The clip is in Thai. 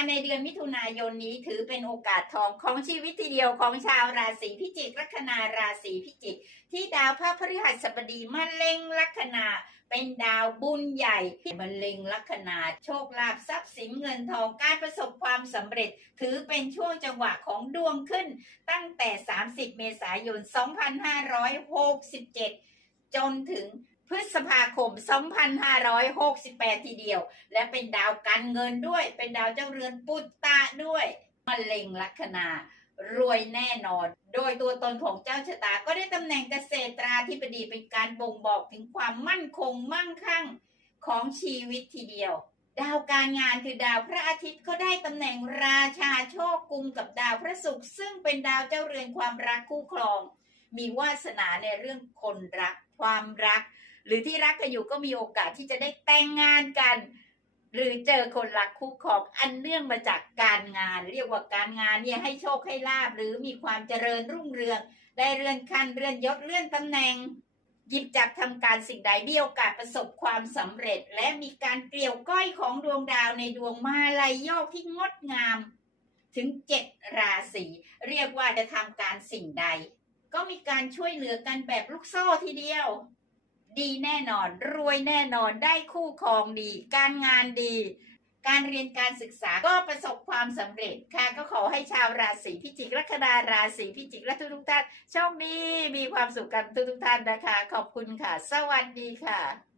าในเดือนมิถุนายนนี้ถือเป็นโอกาสทองของชีวิตทีเดียวของชาวราศีพิจิกลัคนาราศีพิจิกที่ดาวพระพฤหัสบดีมาเล็งลัคนาเป็นดาวบุญใหญ่ที่มะเร็งลัคนาโชคลาภทรัพย์สินเงินทองการประสบความสำเร็จ ถือเป็นช่วงจังหวะของดวงขึ้น ตั้งแต่ 30 เมษายน 2567 จนถึง พฤษภาคม 2568 ทีเดียว และเป็นดาวการเงินด้วย เป็นดาวเจ้าเรือนปุตตะด้วยมะเร็งลัคนารวยแน่นอน โดยตัวตนของเจ้าชะตาก็ได้ตำแหน่งเกษตราธิบดีเป็นการบ่งบอกถึงความมั่นคงมั่งคั่งของชีวิตทีเดียว ดาวการงานคือดาวพระอาทิตย์ก็ได้ตำแหน่งราชาโชคกุมกับดาวพระศุกร์ซึ่งเป็นดาวเจ้าเรือนความรักคู่ครอง มีวาสนาในเรื่องคนรัก ความรัก หรือที่รักกันอยู่ก็มีโอกาสที่จะได้แต่งงานกัน หรือเจอคนรักคู่ครองอันเนื่องมาจากการงาน เรียกว่าการงานเนี่ยให้โชคให้ลาบหรือมีความเจริญรุ่งเรือง ได้เลื่อนขั้นเลื่อนยศเลื่อนตำแหน่งหยิบจับทำการสิ่งใดมีโอกาสประสบความสำเร็จ และมีการเกลี่ยวก้อยของดวงดาวในดวงมาลายโยกที่งดงาม ถึงเจ็ดราศีเรียกว่าจะทำการสิ่งใด ก็มีการช่วยเหลือกันแบบลูกโซ่ทีเดียว ดีแน่นอน รวยแน่นอนได้คู่ครองดี การงานดี การเรียนการศึกษาก็ประสบความสำเร็จค่ะ ก็ขอให้ชาวราศีพิจิกลัคนาราศีพิจิกและทุกๆท่านโชคดีมีความสุขกันทุกทุกท่านนะคะ ขอบคุณค่ะ สวัสดีค่ะ